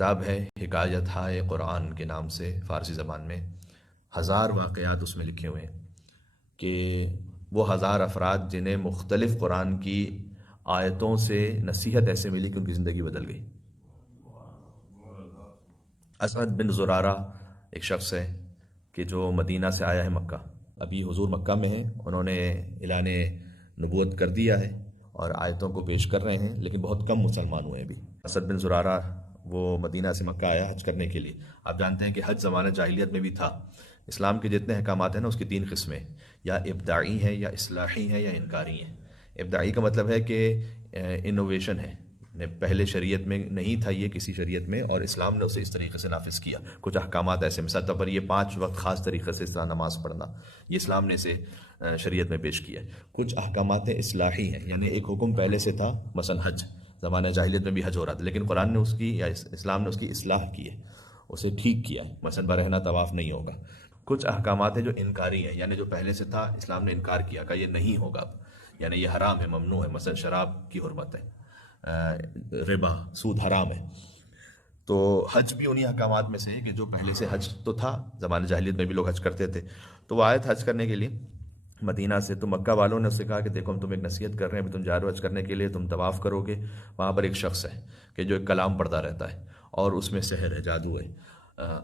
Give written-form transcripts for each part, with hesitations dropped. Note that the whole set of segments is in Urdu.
کتاب ہے حکایت ہائے قرآن کے نام سے، فارسی زبان میں 1000 واقعات اس میں لکھے ہوئے ہیں کہ وہ 1000 افراد جنہیں مختلف قرآن کی آیتوں سے نصیحت ایسے ملی کہ ان کی زندگی بدل گئی۔ اسعد بن زرارہ ایک شخص ہے کہ جو مدینہ سے آیا ہے مکہ، ابھی حضور مکہ میں ہیں، انہوں نے اعلان نبوت کر دیا ہے اور آیتوں کو پیش کر رہے ہیں، لیکن بہت کم مسلمان ہوئے ہیں ابھی۔ اسعد بن زرارہ وہ مدینہ سے مکہ آیا حج کرنے کے لیے۔ آپ جانتے ہیں کہ حج زمانہ جاہلیت میں بھی تھا۔ اسلام کے جتنے احکامات ہیں نا، اس کی 3 قسمیں، یا ابداعی ہیں، یا اصلاحی ہیں، یا انکاری ہیں۔ ابداعی کا مطلب ہے کہ انوویشن ہے، پہلے شریعت میں نہیں تھا یہ کسی شریعت میں، اور اسلام نے اسے اس طریقے سے نافذ کیا۔ کچھ احکامات ایسے، مثال طور پر یہ 5 وقت خاص طریقے سے اس طرح نماز پڑھنا، یہ اسلام نے اسے شریعت میں پیش کیا ہے۔ کچھ احکامات اصلاحی ہیں، یعنی ایک حکم پہلے سے تھا، مثلا حج، زمانہ جاہلیت میں بھی حج ہو رہا تھا، لیکن قرآن نے اس کی یا اسلام نے اس کی اصلاح کی ہے، اسے ٹھیک کیا ہے، مثلا برہنہ طواف نہیں ہوگا۔ کچھ احکامات ہیں جو انکاری ہیں، یعنی جو پہلے سے تھا اسلام نے انکار کیا کہ یہ نہیں ہوگا اب، یعنی یہ حرام ہے، ممنوع ہے، مثلا شراب کی حرمت ہے، ربا، سود حرام ہے۔ تو حج بھی انہی احکامات میں سے ہے کہ جو پہلے سے حج تو تھا، زمانہ جاہلیت میں بھی لوگ حج کرتے تھے، تو وہ آئے تھے حج کرنے کے لیے مدینہ سے۔ تو مکہ والوں نے اس سے کہا کہ دیکھو ہم تم ایک نصیحت کر رہے ہیں، ابھی تم جا رہے ہو حج کرنے کے لیے، تم طواف کرو گے، وہاں پر ایک شخص ہے کہ جو ایک کلام پڑھتا رہتا ہے اور اس میں سحر ہے، جادو ہے۔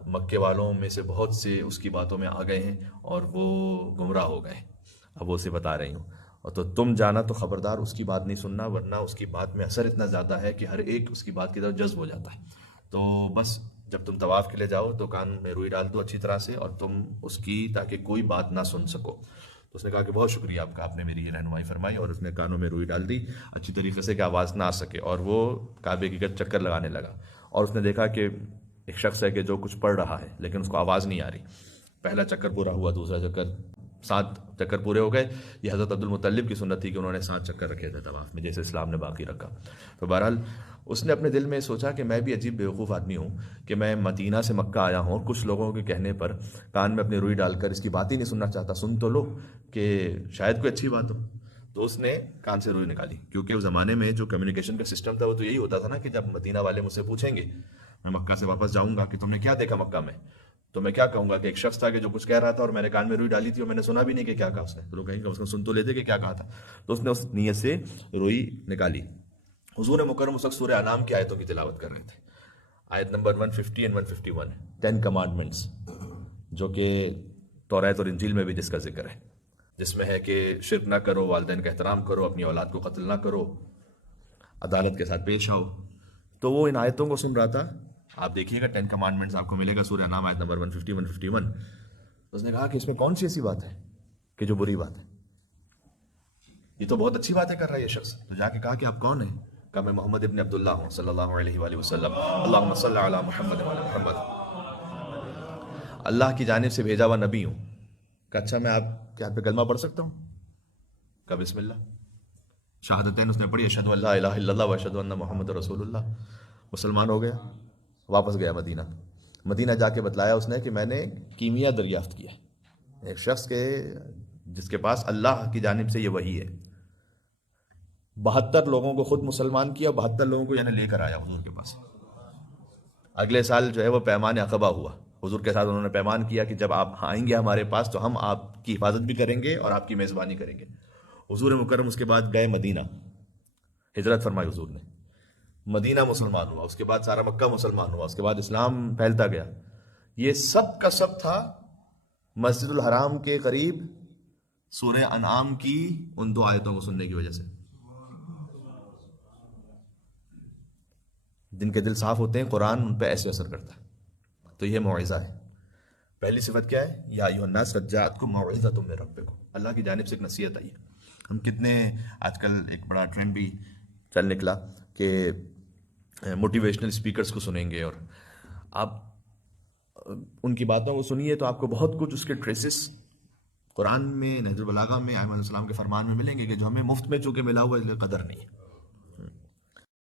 مکے والوں میں سے بہت سے اس کی باتوں میں آ گئے ہیں اور وہ گمراہ ہو گئے، اب وہ اسے بتا رہی ہوں، اور تو تم جانا تو خبردار اس کی بات نہیں سننا، ورنہ اس کی بات میں اثر اتنا زیادہ ہے کہ ہر ایک اس کی بات کی طرف جذب ہو جاتا ہے۔ تو بس جب تم طواف کے لیے جاؤ تو کان میں روئی ڈال دو اچھی طرح سے، اور تم اس کی تاکہ کوئی بات نہ سن سکو۔ تو اس نے کہا کہ بہت شکریہ آپ کا، آپ نے میری یہ رہنمائی فرمائی، اور اس نے کانوں میں روئی ڈال دی اچھی طریقے سے کہ آواز نہ آ سکے، اور وہ کعبے کی گرد چکر لگانے لگا، اور اس نے دیکھا کہ ایک شخص ہے کہ جو کچھ پڑھ رہا ہے لیکن اس کو آواز نہیں آ رہی۔ پہلا چکر پورا ہوا، دوسرا چکر، 7 چکر پورے ہو گئے۔ یہ حضرت عبد المطلب کی سنت تھی کہ انہوں نے 7 چکر رکھے تھے طواف میں، جیسے اسلام نے باقی رکھا۔ تو بہرحال اس نے اپنے دل میں سوچا کہ میں بھی عجیب بیوقوف آدمی ہوں کہ میں مدینہ سے مکہ آیا ہوں، اور کچھ لوگوں کے کہنے پر کان میں اپنی روئی ڈال کر اس کی بات ہی نہیں سننا چاہتا، سن تو لو کہ شاید کوئی اچھی بات ہو۔ تو اس نے کان سے روئی نکالی، کیونکہ اس زمانے میں جو کمیونیکیشن کا سسٹم تھا وہ تو یہی ہوتا تھا نا کہ جب مدینہ والے مجھ سے پوچھیں گے، میں مکہ سے واپس جاؤں گا، کہ تم نے کیا دیکھا مکہ میں، تو میں کیا کہوں گا کہ ایک شخص تھا کہ جو کچھ کہہ رہا تھا اور میں نے کان میں روئی ڈالی تھی اور میں نے سنا بھی نہیں کہ کیا کہا اس نے۔ تو لوگ کہیں گے اس کو سن تو لیتے کہ کیا کہا تھا۔ تو اس نے اس نیت سے روئی نکالی۔ حضور مکرم اس وقت سورہ انعام کی آیتوں کی تلاوت کر رہے تھے، آیت نمبر 150 اور 151، 10 کمانڈمنٹس، جو کہ توریت اور انجیل میں بھی جس کا ذکر ہے، جس میں ہے کہ شرک نہ کرو، والدین کا احترام کرو، اپنی اولاد کو قتل نہ کرو، عدالت کے ساتھ پیش آؤ۔ تو وہ ان آیتوں کو سن رہا تھا۔ آپ دیکھیے گا 10 کمانڈمنٹس آپ کو ملے گا سورہ انعام آیت نمبر 150 151۔ اس نے کہا کہ اس میں کون سی ایسی بات ہے کہ جو بری بات ہے، یہ تو بہت اچھی باتیں کر رہا ہے یہ شخص۔ تو جا کے کہا کہ آپ کون ہیں؟ کہا میں محمد ابن عبداللہ ہوں صلی اللہ علیہ وآلہ وسلم، اللہم صلی علی محمد وعلی محمد، اللہ کی جانب سے بھیجا ہوا نبی ہوں۔ کہ اچھا میں آپ کے ہاتھ پہ کلمہ پڑھ سکتا ہوں؟ کہا بسم اللہ۔ شہادتین اس نے پڑھی، اشہد ان لا الہ الا اللہ واشہد ان محمد رسول اللہ، مسلمان ہو گیا۔ واپس گیا مدینہ۔ مدینہ جا کے بتلایا اس نے کہ میں نے کیمیا دریافت کیا، ایک شخص کے جس کے پاس اللہ کی جانب سے یہ وحی ہے۔ 72 لوگوں کو خود مسلمان کیا، 72 لوگوں کو یعنی لے کر آیا حضور کے پاس۔ اگلے سال جو ہے وہ پیمان عقبہ ہوا، حضور کے ساتھ انہوں نے پیمان کیا کہ جب آپ آئیں گے ہمارے پاس تو ہم آپ کی حفاظت بھی کریں گے اور آپ کی میزبانی کریں گے۔ حضور مکرم اس کے بعد گئے مدینہ، ہجرت فرمائی حضور نے، مدینہ مسلمان ہوا، اس کے بعد سارا مکہ مسلمان ہوا، اس کے بعد اسلام پھیلتا گیا۔ یہ سب کا سب تھا مسجد الحرام کے قریب سورہ انعام کی ان 2 آیتوں کو سننے کی وجہ سے۔ جن کے دل صاف ہوتے ہیں قرآن ان پہ ایسے اثر کرتا ہے۔ تو یہ موعظہ ہے۔ پہلی صفت کیا ہے؟ یا ایھا الناس قد جاءتکم موعظۃ من ربکم، اللہ کی جانب سے ایک نصیحت آئی ہے۔ ہم کتنے آج کل ایک بڑا ٹرینڈ بھی چل نکلا کہ موٹیویشنل اسپیکرز کو سنیں گے، اور آپ ان کی باتوں کو سنیے تو آپ کو بہت کچھ اس کے ٹریسز قرآن میں، نہج البلاغہ میں، ائمہ علیہ السلام کے فرمان میں ملیں گے کہ جو ہمیں مفت میں چونکہ ملا ہوا اس لیے قدر نہیں ہے۔